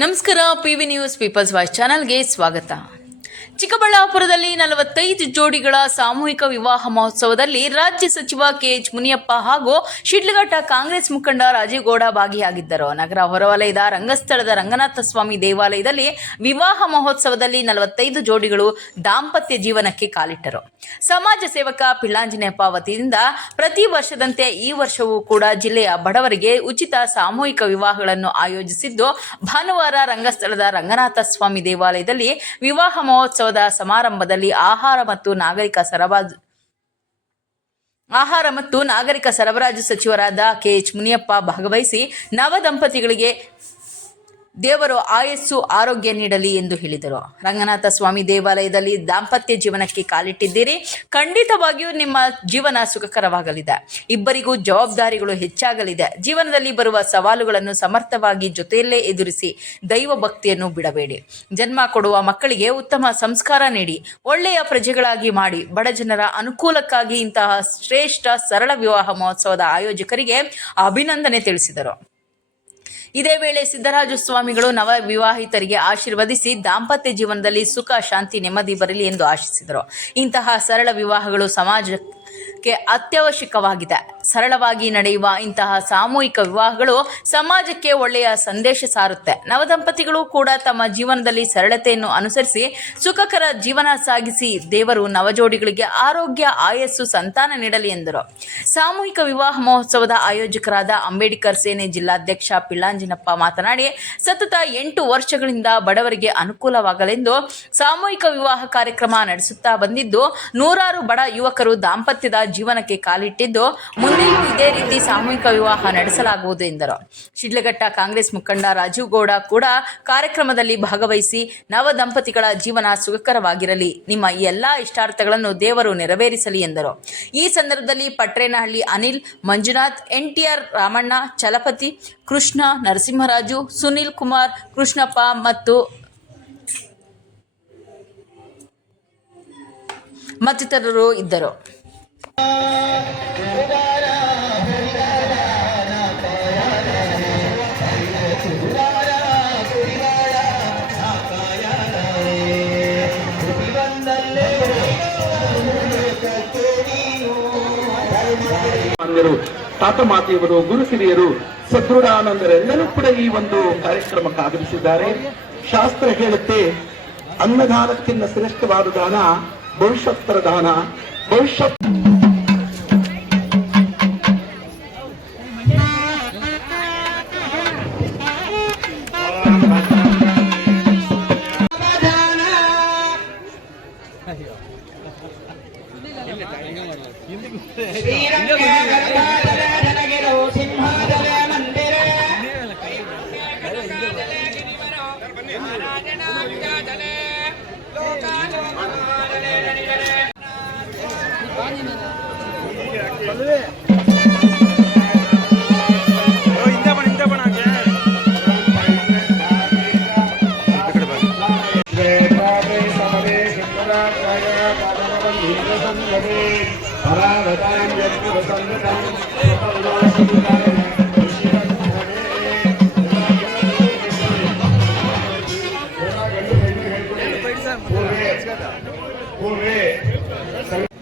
ನಮಸ್ಕಾರ. PV news people's voice ಚಾನಲ್ಗೆ ಸ್ವಾಗತ. ಚಿಕ್ಕಬಳ್ಳಾಪುರದಲ್ಲಿ 45 ಜೋಡಿಗಳ ಸಾಮೂಹಿಕ ವಿವಾಹ ಮಹೋತ್ಸವದಲ್ಲಿ ರಾಜ್ಯ ಸಚಿವ ಕೆಎಚ್ ಮುನಿಯಪ್ಪ ಹಾಗೂ ಶಿಡ್ಲಘಟ್ಟ ಕಾಂಗ್ರೆಸ್ ಮುಖಂಡ ರಾಜೇಗೌಡ ಭಾಗಿಯಾಗಿದ್ದರು. ನಗರ ಹೊರವಲಯದ ರಂಗಸ್ಥಳದ ರಂಗನಾಥ ಸ್ವಾಮಿ ದೇವಾಲಯದಲ್ಲಿ ವಿವಾಹ ಮಹೋತ್ಸವದಲ್ಲಿ 45 ಜೋಡಿಗಳು ದಾಂಪತ್ಯ ಜೀವನಕ್ಕೆ ಕಾಲಿಟ್ಟರು. ಸಮಾಜ ಸೇವಕ ಪಿಳ್ಳಾಂಜನೇಯಪ್ಪ ವತಿಯಿಂದ ಪ್ರತಿ ವರ್ಷದಂತೆ ಈ ವರ್ಷವೂ ಕೂಡ ಜಿಲ್ಲೆಯ ಬಡವರಿಗೆ ಉಚಿತ ಸಾಮೂಹಿಕ ವಿವಾಹಗಳನ್ನು ಆಯೋಜಿಸಿದ್ದು, ಭಾನುವಾರ ರಂಗಸ್ಥಳದ ರಂಗನಾಥ ಸ್ವಾಮಿ ದೇವಾಲಯದಲ್ಲಿ ವಿವಾಹ ಮಹೋತ್ಸವದ ಸಮಾರಂಭದಲ್ಲಿ ಆಹಾರ ಮತ್ತು ನಾಗರಿಕ ಸರಬರಾಜು ಸಚಿವರಾದ ಕೆಎಚ್ ಮುನಿಯಪ್ಪ ಭಾಗವಹಿಸಿ ನವ ದಂಪತಿಗಳಿಗೆ ದೇವರು ಆಯಸ್ಸು ಆರೋಗ್ಯ ನೀಡಲಿ ಎಂದು ಹೇಳಿದರು. ರಂಗನಾಥ ಸ್ವಾಮಿ ದೇವಾಲಯದಲ್ಲಿ ದಾಂಪತ್ಯ ಜೀವನಕ್ಕೆ ಕಾಲಿಟ್ಟಿದ್ದೀರಿ, ಖಂಡಿತವಾಗಿಯೂ ನಿಮ್ಮ ಜೀವನ ಸುಖಕರವಾಗಲಿದೆ. ಇಬ್ಬರಿಗೂ ಜವಾಬ್ದಾರಿಗಳು ಹೆಚ್ಚಾಗಲಿದೆ. ಜೀವನದಲ್ಲಿ ಬರುವ ಸವಾಲುಗಳನ್ನು ಸಮರ್ಥವಾಗಿ ಜೊತೆಯಲ್ಲೇ ಎದುರಿಸಿ ದೈವ ಭಕ್ತಿಯನ್ನು ಬಿಡಬೇಡಿ. ಜನ್ಮ ಕೊಡುವ ಮಕ್ಕಳಿಗೆ ಉತ್ತಮ ಸಂಸ್ಕಾರ ನೀಡಿ ಒಳ್ಳೆಯ ಪ್ರಜೆಗಳಾಗಿ ಮಾಡಿ. ಬಡ ಜನರ ಅನುಕೂಲಕ್ಕಾಗಿ ಇಂತಹ ಶ್ರೇಷ್ಠ ಸರಳ ವಿವಾಹ ಮಹೋತ್ಸವದ ಆಯೋಜಕರಿಗೆ ಅಭಿನಂದನೆ ತಿಳಿಸಿದರು. ಇದೇ ವೇಳೆ ಸಿದ್ದರಾಜು ಸ್ವಾಮಿಗಳು ನವ ವಿವಾಹಿತರಿಗೆ ಆಶೀರ್ವದಿಸಿ ದಾಂಪತ್ಯ ಜೀವನದಲ್ಲಿ ಸುಖ, ಶಾಂತಿ, ನೆಮ್ಮದಿ ಬರಲಿ ಎಂದು ಆಶಿಸಿದರು. ಇಂತಹ ಸರಳ ವಿವಾಹಗಳು ಸಮಾಜಕ್ಕೆ ಅತ್ಯವಶ್ಯಕವಾಗಿದೆ. ಸರಳವಾಗಿ ನಡೆಯುವ ಇಂತಹ ಸಾಮೂಹಿಕ ವಿವಾಹಗಳು ಸಮಾಜಕ್ಕೆ ಒಳ್ಳೆಯ ಸಂದೇಶ ಸಾರುತ್ತೆ. ನವದಂಪತಿಗಳು ಕೂಡ ತಮ್ಮ ಜೀವನದಲ್ಲಿ ಸರಳತೆಯನ್ನು ಅನುಸರಿಸಿ ಸುಖಕರ ಜೀವನ ಸಾಗಿಸಿ ದೇವರು ನವಜೋಡಿಗಳಿಗೆ ಆರೋಗ್ಯ, ಆಯಸ್ಸು, ಸಂತಾನ ನೀಡಲಿ ಎಂದರು. ಸಾಮೂಹಿಕ ವಿವಾಹ ಮಹೋತ್ಸವದ ಆಯೋಜಕರಾದ ಅಂಬೇಡ್ಕರ್ ಸೇನೆ ಜಿಲ್ಲಾಧ್ಯಕ್ಷ ಪಿಳ್ಳಾಂಜನಪ್ಪ ಮಾತನಾಡಿ, ಸತತ 8 ವರ್ಷಗಳಿಂದ ಬಡವರಿಗೆ ಅನುಕೂಲವಾಗಲೆಂದು ಸಾಮೂಹಿಕ ವಿವಾಹ ಕಾರ್ಯಕ್ರಮ ನಡೆಸುತ್ತಾ ಬಂದಿದ್ದು, ನೂರಾರು ಬಡ ಯುವಕರು ದಾಂಪತ್ಯದ ಜೀವನಕ್ಕೆ ಕಾಲಿಟ್ಟಿದ್ದು, ಮುಂದೆಯೂ ಇದೇ ರೀತಿ ಸಾಮೂಹಿಕ ವಿವಾಹ ನಡೆಸಲಾಗುವುದು ಎಂದರು. ಶಿಡ್ಲಘಟ್ಟ ಕಾಂಗ್ರೆಸ್ ಮುಖಂಡ ರಾಜೇಗೌಡ ಕೂಡ ಕಾರ್ಯಕ್ರಮದಲ್ಲಿ ಭಾಗವಹಿಸಿ ನವ ದಂಪತಿಗಳ ಜೀವನ ಸುಖಕರವಾಗಿರಲಿ, ನಿಮ್ಮ ಎಲ್ಲಾ ಇಷ್ಟಾರ್ಥಗಳನ್ನು ದೇವರು ನೆರವೇರಿಸಲಿ ಎಂದರು. ಈ ಸಂದರ್ಭದಲ್ಲಿ ಪಟ್ರೇನಹಳ್ಳಿ ಅನಿಲ್, ಮಂಜುನಾಥ್, NTR ರಾಮಣ್ಣ, ಚಲಪತಿ, ಕೃಷ್ಣ, ನರಸಿಂಹರಾಜು, ಸುನಿಲ್ ಕುಮಾರ್, ಕೃಷ್ಣಪ್ಪ ಮತ್ತು ಮತ್ತಿತರರು ಇದ್ದರು. ತಾತ ಮಾತೆಯವರು, ಗುರು ಹಿರಿಯರು, ಸದೃಢಾನಂದರೆಲ್ಲರೂ ಕೂಡ ಈ ಒಂದು ಕಾರ್ಯಕ್ರಮಕ್ಕೆ ಆಗಮಿಸಿದ್ದಾರೆ. ಶಾಸ್ತ್ರ ಹೇಳುತ್ತೆ, ಅನ್ನದಾನಕ್ಕಿಂತ ಶ್ರೇಷ್ಠವಾದ ದಾನ ಭವಿಷ್ಯೋತ್ತರ ದಾನ. ಭವಿಷ್ಯ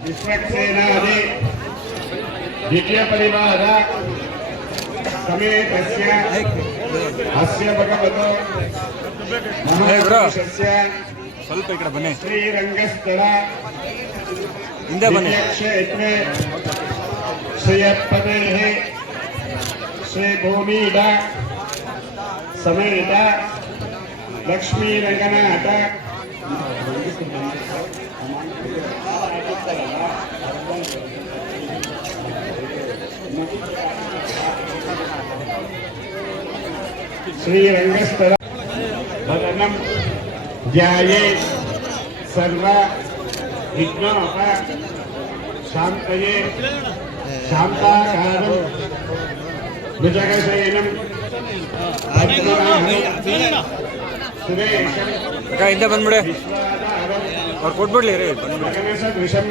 विश्वक्सेनादि द्वितीय परिवार समेतस्य अस्य भगवतो महापुरुषस्य ಸ್ವಲ್ಪ ಈ ಕಡೆ ಬನ್ನಿ. ಶ್ರೀರಂಗಸ್ಥಳ ಹಿಂದೆ ಬನ್ನಿ. ಕ್ಷೇತ್ರೆ ಶ್ರೀಯಪ್ಪದೇಹ ಶ್ರೀ ಭೂಮೀಡ ಸಮೇತ ಲಕ್ಷ್ಮೀ ರಂಗನಾಥ ಶ್ರೀರಂಗಸ್ಥಳ ಭವನಂ ಧ್ಯಾಯೇ ಸರ್ವ ವಿಘ್ನೋಪ ಶಾಂತಯೇ ಶಾಂತಾಕಾರಂ ಭುಜಗಶಯನಂ ಸುರೇಶಂ ಹಿಂದೆ ಬಂದ್ಬಿಡಿ, ಅವ್ರು ಕೊಟ್ಬಿಡ್ಲಿ ರೀ. ಗಗನಸದೃಶಂ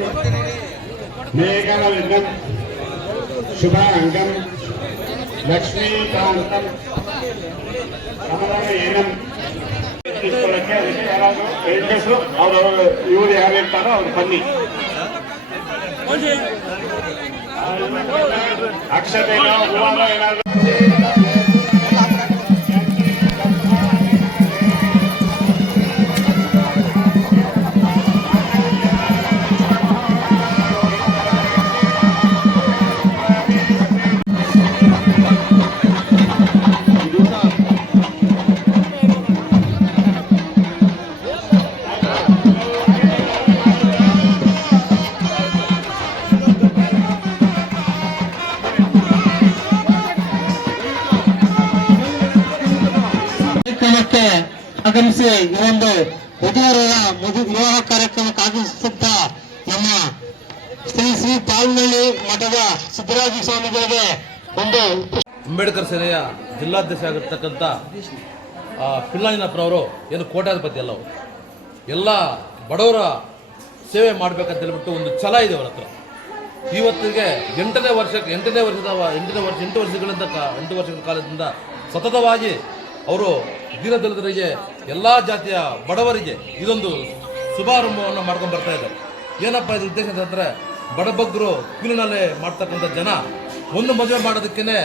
ಮೇಘವರ್ಣಂ ಶುಭಾಂಗಂ ಲಕ್ಷ್ಮೀಕಾಂತಂ ಕಮಲನಯನಂ ಇಸ್ಕೊಳ್ಳಕ್ಕೆ ಅದಕ್ಕೆ ಯಾರಾದರೂ ಹೆಂಗಸರು ಅವ್ರವ್ರು ಇವ್ರು ಯಾರು ಇರ್ತಾರೋ ಅವ್ರು ಬನ್ನಿ. ಅಕ್ಷತೆನೋ ಹೂವನೋ ಏನಾದ್ರು ಕಾರ್ಯಕ್ರಮಕ್ಕೆ ಆಗಮಿಸಿ ಈ ಒಂದು ವಧುವರರ ವಿವಾಹ ಕಾರ್ಯಕ್ರಮಕ್ಕೆ ಆಗಮಿಸುತ್ತ ನಮ್ಮ ಶ್ರೀ ಪಾಲ್ನಳ್ಳಿ ಮಠದ ಸಿದ್ದರಾಜ ಸ್ವಾಮಿಗಳಿಗೆ ಒಂದು ಅಂಬೇಡ್ಕರ್ ಸೇನೆಯ ಜಿಲ್ಲಾಧ್ಯಕ್ಷ ಆಗಿರ್ತಕ್ಕಂಥ ಪಿಳ್ಳಾಂಜನಪ್ಪನವರು ಏನು ಕೋಟ್ಯಾಧಿಪತಿ ಅಲ್ಲ, ಅವರು ಎಲ್ಲ ಬಡವರ ಸೇವೆ ಮಾಡಬೇಕಂತ ಹೇಳ್ಬಿಟ್ಟು ಒಂದು ಛಲ ಇದೆ ಅವರ ಹತ್ರ. ಇವತ್ತಿಗೆ 8 ವರ್ಷಗಳ ಕಾಲದಿಂದ ಸತತವಾಗಿ ಅವರು ದೀನದಲಿತರಿಗೆ ಎಲ್ಲ ಜಾತಿಯ ಬಡವರಿಗೆ ಇದೊಂದು ಶುಭಾರಂಭವನ್ನು ಮಾಡ್ಕೊಂಡು ಬರ್ತಾ ಇದ್ದಾರೆ. ಏನಪ್ಪ ಇದು ಉದ್ದೇಶ ಅಂತಂದರೆ, ಬಡಬಗ್ಗರು ಕೂಲಿನಲ್ಲೇ ಮಾಡ್ತಕ್ಕಂಥ ಜನ ಒಂದು ಮದುವೆ ಮಾಡೋದಕ್ಕೇ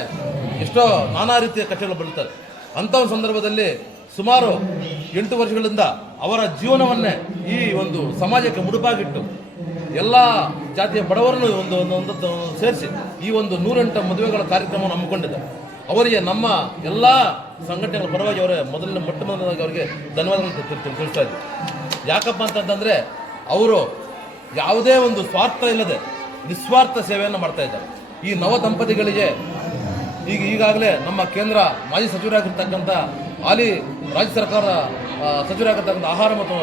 ಎಷ್ಟೋ ನಾನಾ ರೀತಿಯ ಕಷ್ಟಗಳು ಬರುತ್ತಾರೆ. ಅಂಥ ಒಂದು ಸಂದರ್ಭದಲ್ಲಿ ಸುಮಾರು 8 ವರ್ಷಗಳಿಂದ ಅವರ ಜೀವನವನ್ನೇ ಈ ಒಂದು ಸಮಾಜಕ್ಕೆ ಮುಡುಪಾಗಿಟ್ಟು ಎಲ್ಲ ಜಾತಿಯ ಬಡವರನ್ನು ಒಂದು ಸೇರಿಸಿ ಈ ಒಂದು 108 ಮದುವೆಗಳ ಕಾರ್ಯಕ್ರಮವನ್ನು ಹಮ್ಮಿಕೊಂಡಿದ್ದಾರೆ. ಅವರಿಗೆ ನಮ್ಮ ಎಲ್ಲ ಸಂಘಟನೆಗಳ ಪರವಾಗಿ ಅವರೇ ಮೊದಲನೇದಾಗಿ ಅವರಿಗೆ ಧನ್ಯವಾದಗಳನ್ನು ತಿಳಿಸ್ತಾ ಇದ್ದೀವಿ. ಯಾಕಪ್ಪ ಅಂತಂದರೆ ಅವರು ಯಾವುದೇ ಒಂದು ಸ್ವಾರ್ಥ ಇಲ್ಲದೆ ನಿಸ್ವಾರ್ಥ ಸೇವೆಯನ್ನು ಮಾಡ್ತಾ ಇದ್ದಾರೆ. ಈ ನವ ದಂಪತಿಗಳಿಗೆ ಈಗಾಗಲೇ ನಮ್ಮ ಕೇಂದ್ರ ಮಾಜಿ ಸಚಿವರಾಗಿರ್ತಕ್ಕಂಥ ಹಾಲಿ ರಾಜ್ಯ ಸರ್ಕಾರ ಸಚಿವರಾಗಿರ್ತಕ್ಕಂಥ ಆಹಾರ ಮತ್ತು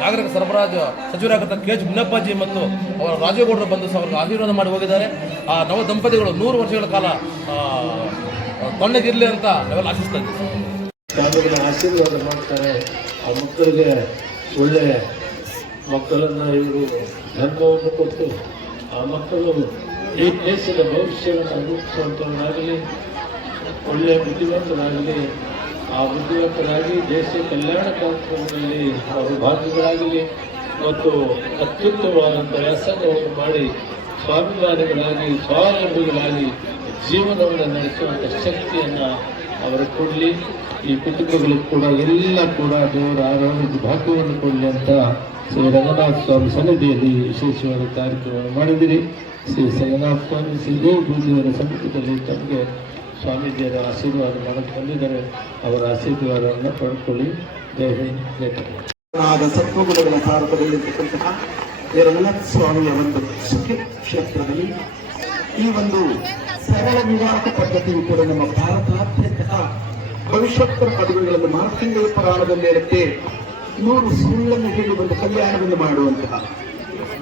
ನಾಗರಿಕ ಸರಬರಾಜು ಸಚಿವರಾಗಿರ್ತಕ್ಕ KH ಮುನಿಯಪ್ಪಾಜಿ ಮತ್ತು ಅವರ ರಾಜೇಗೌಡರು ಬಂದು ಅವ್ರಿಗೆ ಆಶೀರ್ವಾದ ಮಾಡಿ ಹೋಗಿದ್ದಾರೆ. ಆ ನವ ದಂಪತಿಗಳು 100 ವರ್ಷಗಳ ಕಾಲ ತೊಣ್ಣಗಿರಲಿ ಅಂತ ನಾವೆಲ್ಲ ಆಶಿಸ್ತಾ ಇದ್ದೀವಿ. ಆಶೀರ್ವಾದ ಮಾಡ್ತಾರೆ. ಆ ಮಕ್ಕಳಿಗೆ ಒಳ್ಳೆ ಮಕ್ಕಳನ್ನು ಇವರು ಜನ್ಮವನ್ನು ಕೊಟ್ಟು ಆ ಮಕ್ಕಳು ಈ ದೇಶದ ಭವಿಷ್ಯವನ್ನು ರೂಪಿಸುವಂಥವರಾಗಲಿ, ಒಳ್ಳೆಯ ಬುದ್ಧಿವಂತರಾಗಲಿ, ಆ ಬುದ್ಧಿವಂತರಾಗಿ ದೇಶ ಕಲ್ಯಾಣ ಕಾರ್ಯಕ್ರಮದಲ್ಲಿ ಅವರು ಭಾಗಿಗಳಾಗಲಿ ಮತ್ತು ಅತ್ಯುತ್ತಮವಾದಂಥ ವ್ಯಾಸಂಗವನ್ನು ಮಾಡಿ ಸ್ವಾಭಿಮಾನಿಗಳಾಗಿ ಸ್ವಾವಲಂಬಿಗಳಾಗಿ ಜೀವನವನ್ನು ನಡೆಸುವಂಥ ಶಕ್ತಿಯನ್ನು ಅವರು ಕೊಡಲಿ. ಈ ಕುಟುಂಬಗಳಿಗೆ ಕೂಡ ಎಲ್ಲ ಕೂಡ ದೇವರ ಆರೋಗ್ಯ ಭಾಗ್ಯವನ್ನು ಕೊಡಲಿ ಅಂತ ಶ್ರೀ ರಂಗನಾಥ ಸ್ವಾಮಿ ಸನ್ನಿಧಿಯಲ್ಲಿ ವಿಶೇಷವಾದ ಕಾರ್ಯಕ್ರಮವನ್ನು ಮಾಡಿದಿರಿ. ಶ್ರೀ ರಂಗನಾಥ ಸ್ವಾಮಿ ಶ್ರೀ ದೇವರ ಸಮ್ಮುಖದಲ್ಲಿ ತಮಗೆ ಸ್ವಾಮೀಜಿಯರ ಆಶೀರ್ವಾದ ಮಾಡಕ್ಕೆ ಬಂದಿದ್ದಾರೆ. ಅವರ ಆಶೀರ್ವಾದವನ್ನು ಪಡ್ಕೊಳ್ಳಿ. ಜೈ ಹಿಂದ್, ಜೈ ಕರ್ನಾಟಕ. ಸತ್ವಗುಣಗಳ ಸಾರಥ್ಯದಲ್ಲಿರ್ತಕ್ಕಂತಹ ರಂಗನಾಥ ಸ್ವಾಮಿಯ ಒಂದು ಕ್ಷೇತ್ರದಲ್ಲಿ ಈ ಒಂದು ಸರಳ ವಿವಾಹ ಪದ್ಧತಿಯು ಕೂಡ ನಮ್ಮ ಭಾರತಾದ್ಯಂತ ಭವಿಷ್ಯೋತ್ತರ ಪದವಿಗಳನ್ನು ಮಾರ್ಕಂಡೇಯ ಪುರಾಣದಲ್ಲಿ ಇರುತ್ತೆ. 100 ಸುಳ್ಳನ್ನು ಹೇಳಿ ಒಂದು ಕಲ್ಯಾಣವನ್ನು ಮಾಡುವಂತಹ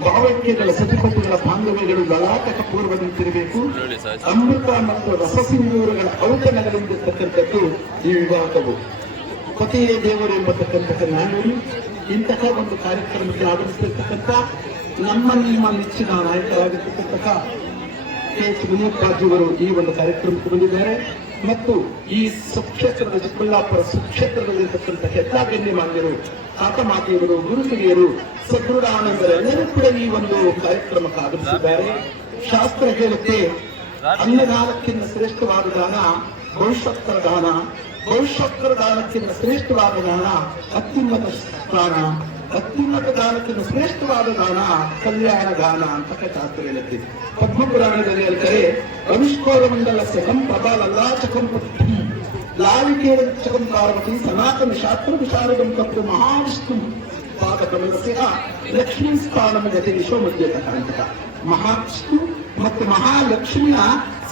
ಭಾವೈಕ್ಯಗಳ ಸತಿಪತಿಗಳ ಬಾಂಧವ್ಯಗಳು ಲಲಾಟಕ ಪೂರ್ವದಂತಿರಬೇಕು. ಅಮೃತ ಮತ್ತು ರಸಸಿಂಧೂರಗಳ ಔತಣಗಳಿಂದಿರ್ತಕ್ಕಂಥದ್ದು ಈ ವಿವಾಹವು. ಪತಿಯೇ ದೇವರು ಎಂಬತಕ್ಕಂತಹ ನಾಣ್ಣುಡಿ. ಇಂತಹ ಒಂದು ಕಾರ್ಯಕ್ರಮಕ್ಕೆ ಆಗಮಿಸಿರ್ತಕ್ಕಂಥ ನಿಮ್ಮ ನೆಚ್ಚಿನ ನಾಯಕರಾಗಿರ್ತಕ್ಕಂತಹ KH ಮುನಿಯಪ್ಪಾಜಿಯವರು ಈ ಒಂದು ಕಾರ್ಯಕ್ರಮಕ್ಕೆ ಬಂದಿದ್ದಾರೆ ಮತ್ತು ಈ ಸುಕ್ಷೇತ್ರದ ಚಿಕ್ಕಬಳ್ಳಾಪುರ ಸುಕ್ಷೇತ್ರದಲ್ಲಿರ್ತಕ್ಕಂಥ ಎಲ್ಲ ಗಣ್ಯಮಾನ್ಯರು, ಆತಮಾತೆಯವರು, ಗುರುಹಿರಿಯರು, ಸದೃಢಾನಂದರ ಎಲ್ಲರೂ ಕೂಡ ಈ ಒಂದು ಕಾರ್ಯಕ್ರಮಕ್ಕೆ ಆಗಮಿಸಿದ್ದಾರೆ. ಶಾಸ್ತ್ರ ಹೇಳುತ್ತೆ, ಅನ್ನದಾನಕ್ಕಿಂತ ಶ್ರೇಷ್ಠವಾದ ದಾನ ಭವಿಷ್ಯೋತ್ತರ ದಾನ, ಭವಿಷ್ಯೋತ್ತರ ದಾನಕ್ಕಿಂತ ಶ್ರೇಷ್ಠವಾದ ದಾನ ಅತ್ಯುನ್ನತ ಸ್ಥಾನ, ಅತ್ಯುನ್ನತ ದಾನಕ್ಕಿಂತ ಶ್ರೇಷ್ಠವಾದ ದಾನ ಕಲ್ಯಾಣ ದಾನ ಅಂತ ಶಾಸ್ತ್ರ ಹೇಳುತ್ತೆ. ಪದ್ಮಪುರಾಣದಲ್ಲಿ ಹೇಳ್ತಾರೆ, ಅನುಷ್ಕೋರ ಮಂಡಲ ಸಕಂ ಪ್ರಬಲಲ್ಲಾಚಕಂ ಪುಟ್ಟಿ ಲಾಲಿಕೇರ ಚಕಂ ಪಾರ್ವತಿ ಸನಾತನ ಶಾಸ್ತ್ರ ವಿಶಾರದಂ ಕಪ್ಪು ಮಹಾವಿಷ್ಣು ಪಾದಕಮಲಸ್ಯ ಲಕ್ಷ್ಮೀ ಸ್ಥಾನಂ ಗತಿ ವಿಶ್ವ ಮಧ್ಯತಃ ಅಂತ. ಮಹಾವಿಷ್ಣು ಮತ್ತು ಮಹಾಲಕ್ಷ್ಮಿಯ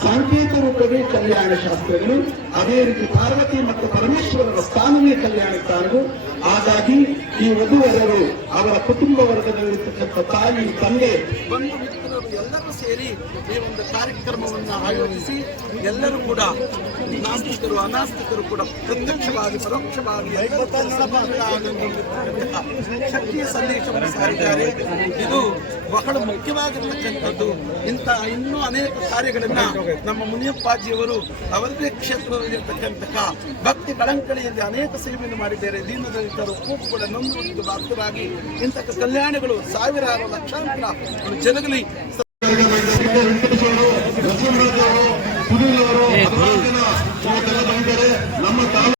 ಸಾಂಕೇತ ರೂಪವೇ ಕಲ್ಯಾಣ ಶಾಸ್ತ್ರಗಳು. ಅದೇ ರೀತಿ ಪಾರ್ವತಿ ಮತ್ತು ಪರಮೇಶ್ವರರ ಸ್ಥಾನವೇ ಕಲ್ಯಾಣ ಸ್ಥಾನಗಳು. ಹಾಗಾಗಿ ಈ ವಧುವರರು ಅವರ ಕುಟುಂಬ ವರ್ಗದಲ್ಲಿರ್ತಕ್ಕಂಥ ತಾಯಿ ತಂದೆ ಬಂಧು ಮಿತ್ರರು ಎಲ್ಲರೂ ಸೇರಿ ಈ ಒಂದು ಕಾರ್ಯಕ್ರಮವನ್ನು ಆಯೋಜಿಸಿ ಎಲ್ಲರೂ ಕೂಡ ನಾಸ್ತಿಕರು ಅನಾಸ್ತಿಕರು ಕೂಡ ಪ್ರತ್ಯಕ್ಷವಾಗಿ ಪರೋಕ್ಷವಾಗಿ ಶಕ್ತಿಯ ಸಂದೇಶವನ್ನು ಸಾರಿದ್ದಾರೆ. ಇದು ಬಹಳ ಮುಖ್ಯವಾಗಿರತಕ್ಕಂಥದ್ದು. ಇಂಥ ಇನ್ನೂ ಅನೇಕ ಕಾರ್ಯಗಳನ್ನ ನಮ್ಮ ಮುನಿಯಪ್ಪಾಜಿಯವರು ಅವರದೇ ಕ್ಷೇತ್ರದಲ್ಲಿರ್ತಕ್ಕಂತಹ ಭಕ್ತಿ ಕಳಂಕಳಿಯಲ್ಲಿ ಅನೇಕ ಸೇವೆಯನ್ನು ಮಾಡಿದ್ದಾರೆ. ದೀನದಲಿತರು ಕೂಗುಗಳ ನೊಂದು ಬಾಧ್ಯರಾಗಿ ಇಂತಹ ಕಲ್ಯಾಣಗಳು ಸಾವಿರಾರು ಲಕ್ಷಾಂತರ ಜನಗಲಿ